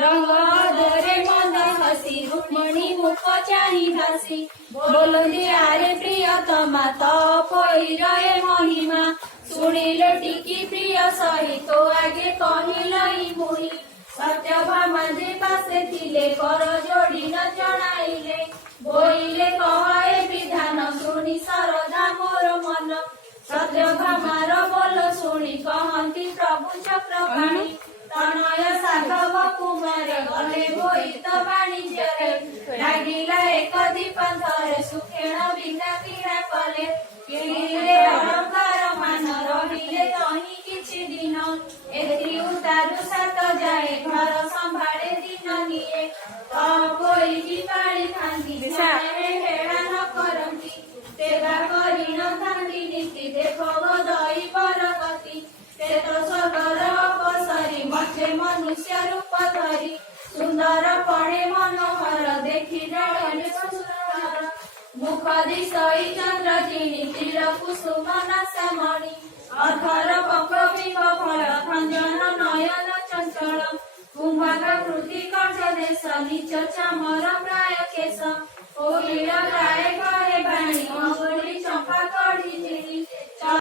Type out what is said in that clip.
रंग आदरे मंद हसी रुक्मणी मुख चाहि भासी बोलती आरे प्रियतमा तपई रहे महिमा शुणिले टिकी प्रिय सहित आगे कहिलाई मुहि सत्यभामा जे पासे थिले कर जोड़ी न जणाइले बोइले कहे विधान शुणी सरदा मोर मन सत्यभामार बोल शुणी कहती प्रभु चक्रपाणी तनय साधव कुमार गले बोईत वाणिज्य लागिला एक दीपांतरे सुखेण बिंदा क्रीड़ा कले किणिले अलंकार मान रहिले तही किछि दिन एथि उतारु सात जाए घर संभाळे दिन निये बोई की पाळी खांदी हेड़ा न करंती सेवा करी न थांदी नीति देखो गदई परगति ते तो स्वर्गर अपसरी मचे मनुष्य रूप धरी सुंदर पणे मनोहर देखि जड़े सुंदर मुख दिशई चंद्र जिनी तिर कुसुम नाशमणि अधर पक्ष फल खंजन नयन चंचल कुंभाकृति कंठ देश नीच चामर प्राय केश कोकिल प्राय कहे बाणी अंगुली चंपा कढ़ी